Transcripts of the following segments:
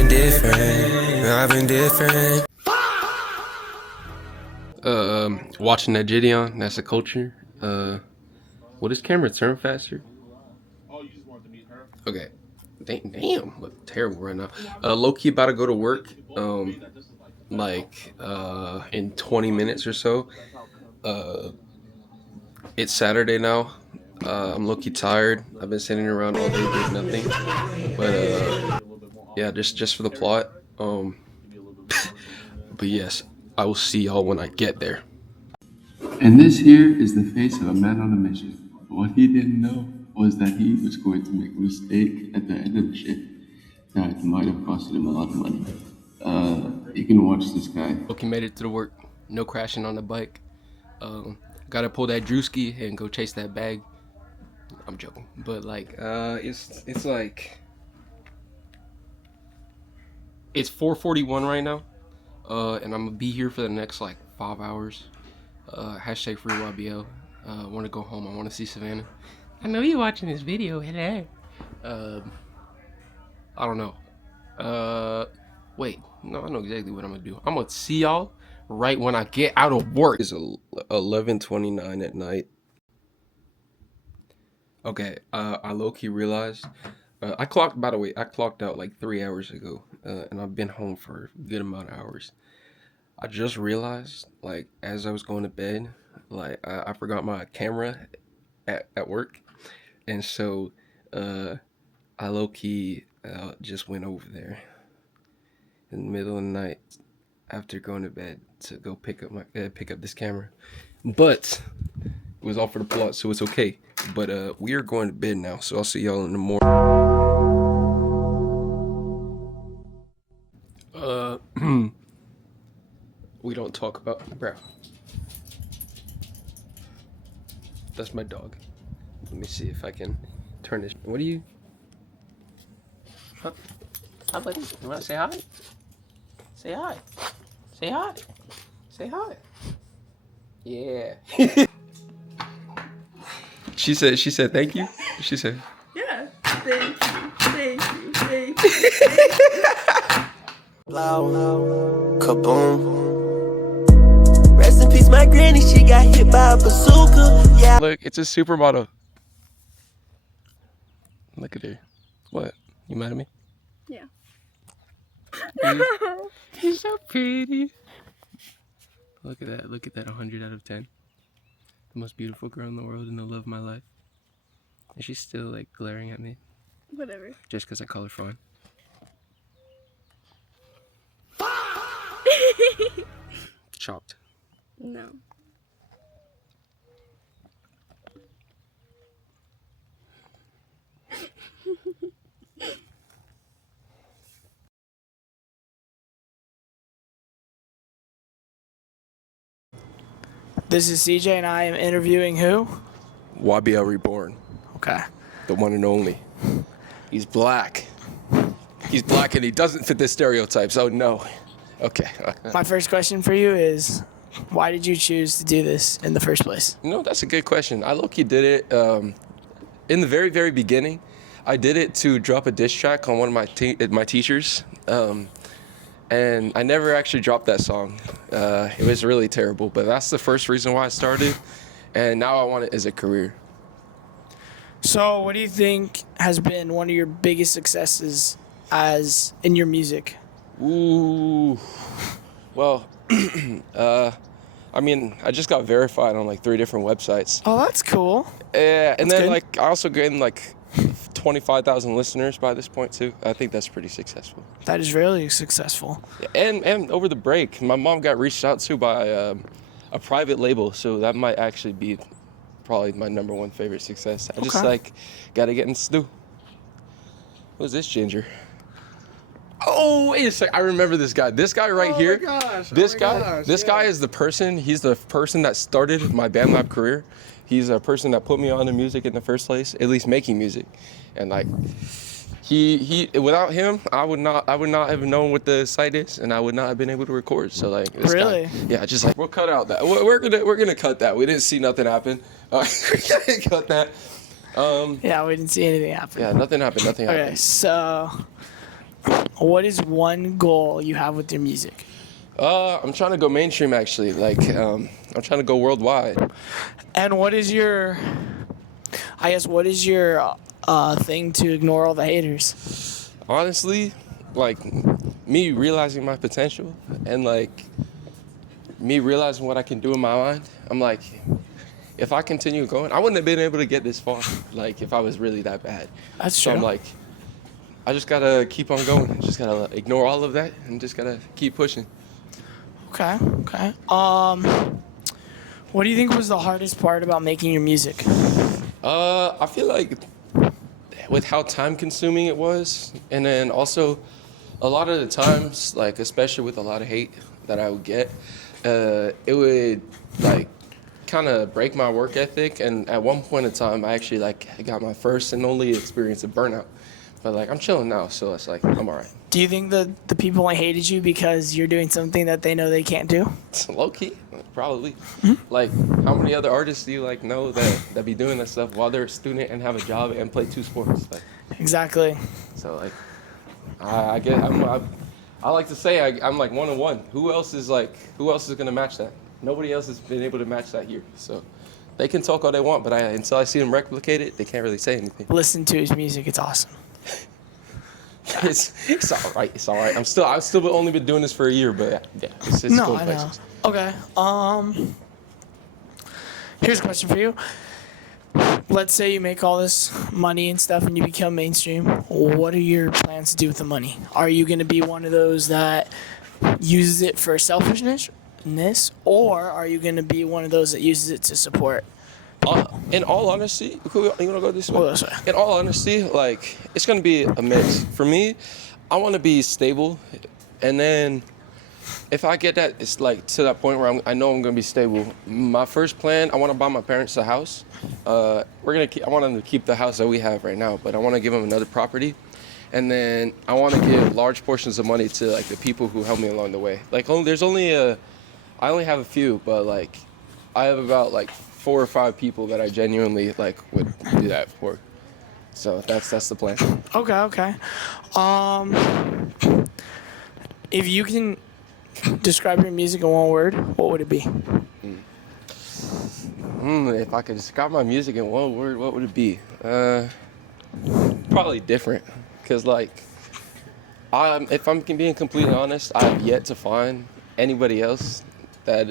been different. I've been different. Watching that Gideon, that's a culture. Will this camera turn faster? Oh, you just wanted to meet her? Okay. Damn, look terrible right now. Low key about to go to work. In 20 minutes or so. It's Saturday now. I'm low key tired. I've been sitting around all day doing nothing. But yeah, just for the plot. But yes, I will see y'all when I get there. And this here is the face of a man on a mission. What he didn't know was that he was going to make a mistake at the end of the shit that might have costed him a lot of money. You can watch this guy. Okay, made it to the work. No crashing on the bike. Gotta pull that drewski and go chase that bag. I'm joking, but like, it's like, it's 4:41 right now, and I'm gonna be here for the next like 5 hours. Hashtag free YBL. Want to go home. I want to see Savannah. I know you're watching this video. Hello. I don't know. Wait. No, I know exactly what I'm gonna do. I'm gonna see y'all right when I get out of work. It's 11:29 at night. Okay. I low-key realized. I clocked out like 3 hours ago, and I've been home for a good amount of hours. I just realized, like, as I was going to bed, like, I forgot my camera at work. And so, I low-key just went over there in the middle of the night after going to bed to go pick up this camera. But it was all for the plot, so it's okay. But we are going to bed now, so I'll see y'all in the morning. We don't talk about, bro. That's my dog. Let me see if I can turn this. What are you? Huh? Hi, buddy. You wanna say hi? Say hi. Say hi. Say hi. Yeah. She said thank you. She said. Yeah. Thank you. Thank you. Thank you. Kaboom. Rest in peace, my granny. She got hit by a bazooka. Yeah. Look, it's a supermodel. Look at her. What? You mad at me? Yeah. She's so pretty. Look at that. Look at that. 100 out of 10. The most beautiful girl in the world and the love of my life. And she's still like glaring at me. Whatever. Just because I call her fine. Chopped. No. This is CJ and I am interviewing who? YBL Reborn. Okay. The one and only. He's black. He's black and he doesn't fit the stereotypes. Oh no. Okay. My first question for you is, why did you choose to do this in the first place? No, that's a good question. I low-key did it in the very, very beginning. I did it to drop a diss track on one of my teachers. And I never actually dropped that song. It was really terrible, but that's the first reason why I started. And now I want it as a career. So what do you think has been one of your biggest successes as in your music? Ooh, well, I mean, I just got verified on like 3 different websites. Oh, that's cool. Yeah, and That's then good. like I also gained like 25,000 listeners by this point too. I think that's pretty successful. That is really successful. And over the break, my mom got reached out to by a private label, so that might actually be probably my #1 favorite success. I just like gotta get in stew. Who's this ginger? Oh, wait a sec. I remember this guy. This guy right here. This guy is the person. He's the person that started my BandLab career. He's a person that put me on to music in the first place, at least making music. And like, he without him, I would not have known what the site is, and I would not have been able to record. So like, this Really? guy, yeah, just like we'll cut out that. We're gonna cut that. We didn't see nothing happen. We're gonna cut that. Yeah, we didn't see anything happen. Yeah, nothing happened. Nothing happened. Okay, so What is one goal you have with your music? I'm trying to go mainstream actually. I'm trying to go worldwide. And what is your thing to ignore all the haters? Honestly, like me realizing my potential and like me realizing what I can do in my mind. I'm like, if I continue going, I wouldn't have been able to get this far. Like if I was really that bad. That's So true. I'm like, I just gotta keep on going. Just gotta ignore all of that and just gotta keep pushing. Okay. What do you think was the hardest part about making your music? I feel like with how time consuming it was, and then also a lot of the times, like especially with a lot of hate that I would get, it would like kind of break my work ethic. And at one point in time, I actually like got my first and only experience of burnout. But like I'm chilling now, so it's like I'm alright. Do you think that the people only hated you because you're doing something that they know they can't do? Low key, probably. Like how many other artists do you like know that be doing that stuff while they're a student and have a job and play 2 sports? Like, Exactly. so like I get I like to say I'm like 1 on 1. Who else is gonna match that? Nobody else has been able to match that here. So they can talk all they want, but until I see them replicate it, they can't really say anything. Listen to his music. It's awesome. It's all right. It's all right. I've still only been doing this for a year, but yeah, it's No, going I know. places. Okay. Here's a question for you. Let's say you make all this money and stuff and you become mainstream. What are your plans to do with the money? Are you going to be one of those that uses it for selfishness, or are you going to be one of those that uses it to support? In all honesty, you want to go this way? Go this way. In all honesty, like it's gonna be a mix. For me, I want to be stable, and then if I get that, it's like to that point where I know I'm gonna be stable. My first plan, I want to buy my parents a house. I want them to keep the house that we have right now, but I want to give them another property, and then I want to give large portions of money to like the people who helped me along the way. Like I only have a few, but like I have about like 4 or 5 people that I genuinely like would do that for. So that's the plan. Okay. If you can describe your music in one word, what would it be? If I could describe my music in one word, what would it be? Probably different, cause like if I'm being completely honest, I have yet to find anybody else that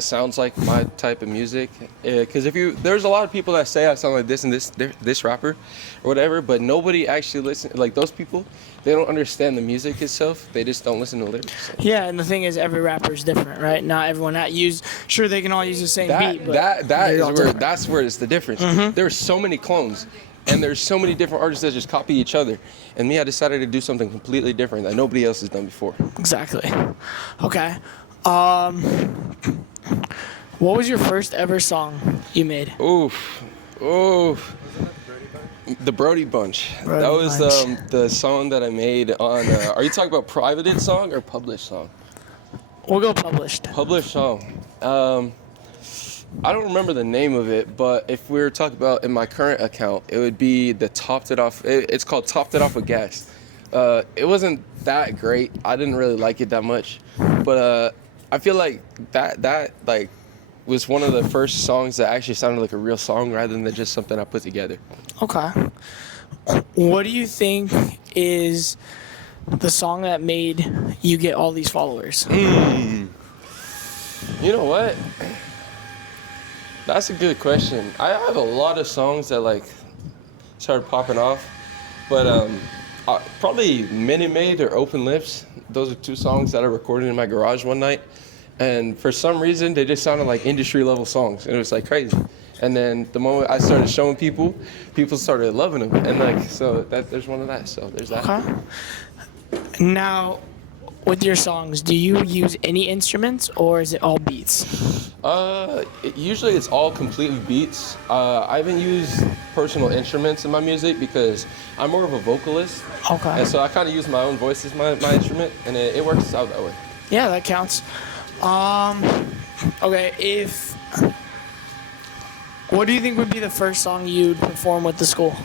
sounds like my type of music. Because there's a lot of people that say I sound like this and this rapper or whatever, but nobody actually listens. Like those people, they don't understand the music itself. They just don't listen to the lyrics. So. Yeah, and the thing is, every rapper is different, right? Not everyone sure they can all use the same beat, but that's where it's the difference. There's so many clones. And there's so many different artists that just copy each other. And me, I decided to do something completely different that nobody else has done before. Exactly. Okay. What was your first ever song you made? Oof. The Brody Bunch. Brody that was Bunch. The song that I made on. Are you talking about privated song or published song? We'll go published. Published song. I don't remember the name of it, but if we were talking about in my current account, it would be the Topped It Off. It's called Topped It Off with Gas. It wasn't that great. I didn't really like it that much, but I feel like that like was one of the first songs that actually sounded like a real song rather than just something I put together. Okay. What do you think is the song that made you get all these followers? You know what? That's a good question. I have a lot of songs that like started popping off, but probably Minute Maid or Open Lips. Those are 2 songs that I recorded in my garage one night, and for some reason they just sounded like industry level songs, and it was like crazy. And then the moment I started showing people started loving them, and like so there's one of that. So there's that. Okay. Now, with your songs, do you use any instruments or is it all beats? Usually it's all completely beats. I haven't used personal instruments in my music because I'm more of a vocalist. Okay. And so I kind of use my own voice as my instrument, and it works out that way. Yeah, that counts. Okay, what do you think would be the first song you'd perform with the school?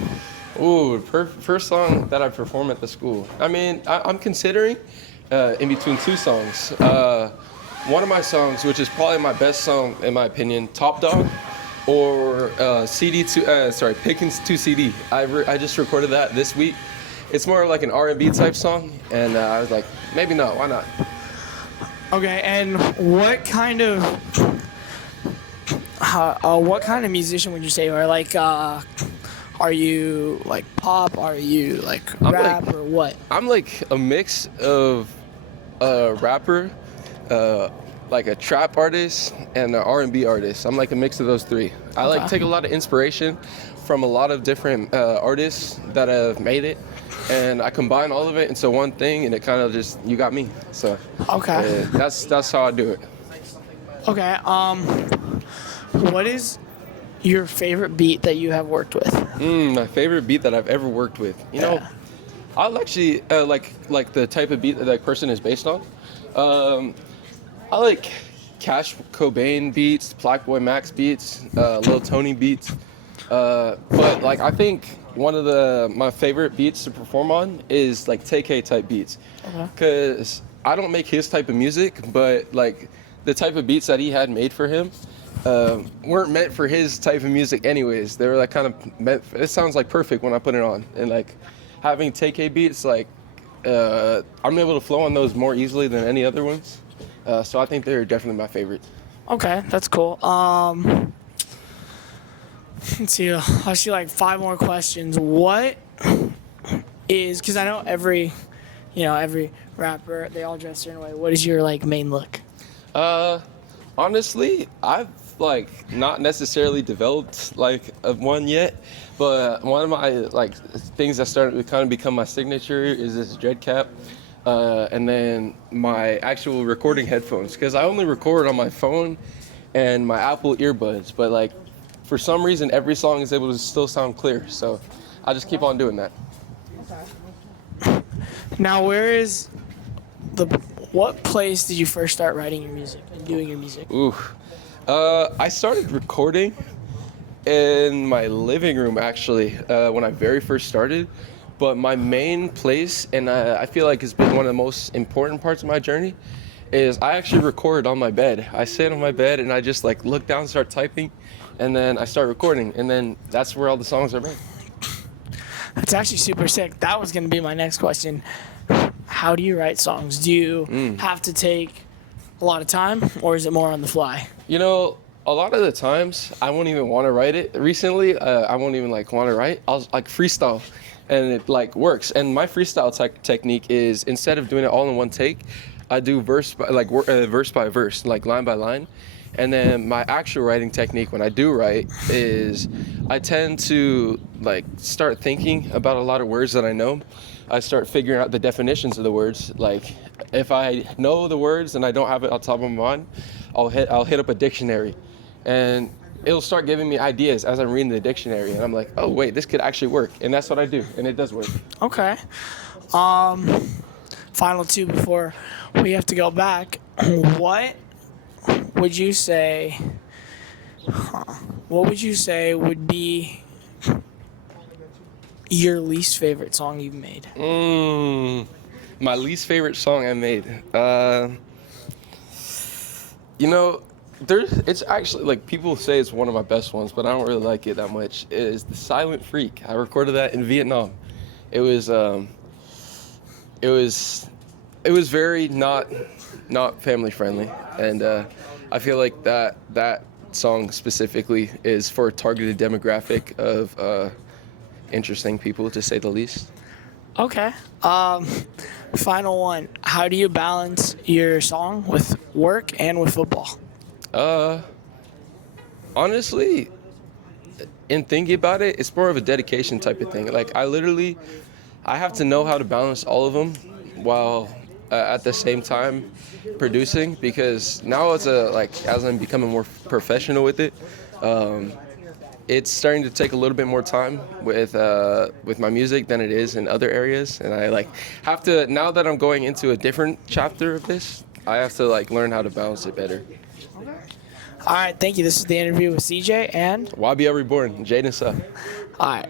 Ooh, first song that I perform at the school. I mean, I'm considering in between two songs. One of my songs, which is probably my best song in my opinion, Top Dog, or Pickens 2 CD. I just recorded that this week. It's more like an R&B type song, and I was like, maybe not, why not? Okay, and what kind of musician would you say? Or like, are you like pop? Are you like rap or what? I'm like a mix of a rapper, like a trap artist, and an R&B artist. I'm like a mix of those three. I like take a lot of inspiration from a lot of different artists that have made it, and I combine all of it into one thing, and it kind of just, you got me. So that's how I do it. Okay. What is your favorite beat that you have worked with? My favorite beat that I've ever worked with. You know, I'll actually like the type of beat that that person is based on. I like Cash Cobain beats, Black Boy Max beats, Lil Tony beats. But like I think one of my favorite beats to perform on is like TK type beats, because I don't make his type of music, but like the type of beats that he had made for him weren't meant for his type of music anyways. They were like kind of meant, it sounds like perfect when I put it on, and like having TK beats, like I'm able to flow on those more easily than any other ones. So I think they're definitely my favorite. Okay, that's cool. Let's see. I see like 5 more questions. What is, because I know every rapper, they all dress a certain way. What is your like main look? Honestly, I've like not necessarily developed like one yet, but one of my like things that started to kind of become my signature is this dread cap. And then my actual recording headphones, because I only record on my phone and my Apple earbuds, but like for some reason every song is able to still sound clear, so I just keep on doing that. Now, what place did you first start writing your music and doing your music? I started recording in my living room actually when I very first started. But my main place, and I feel like it's been one of the most important parts of my journey, is I actually record on my bed. I sit on my bed and I just like look down, start typing, and then I start recording, and then that's where all the songs are made. That's actually super sick. That was going to be my next question. How do you write songs? Do you have to take a lot of time, or is it more on the fly? You know, a lot of the times I won't even want to write it. Recently, I won't even like want to write. I'll like freestyle. And it like works. And my freestyle technique is, instead of doing it all in one take, I do verse by verse, like line by line. And then my actual writing technique when I do write is I tend to like start thinking about a lot of words that I know. I start figuring out the definitions of the words. Like if I know the words and I don't have it on top of my mind, I'll hit up a dictionary, and it'll start giving me ideas as I'm reading the dictionary, and I'm like, oh wait, this could actually work, and that's what I do, and it does work. Okay. Final 2 before we have to go back. What would you say would be your least favorite song you've made? My least favorite song I made. You know, it's actually like people say it's one of my best ones, but I don't really like it that much. It is The Silent Freak. I recorded that in Vietnam. It was very not family friendly, and I feel like that song specifically is for a targeted demographic of interesting people, to say the least. Okay. Final one. How do you balance your song with work and with football? Honestly, in thinking about it, it's more of a dedication type of thing. Like I have to know how to balance all of them while at the same time producing, because now as I'm becoming more professional with it, it's starting to take a little bit more time with my music than it is in other areas, and I have to, now that I'm going into a different chapter of this, I have to learn how to balance it better. All right, thank you. This is the interview with CJ and YBL Reborn, Jaden Suh. All right.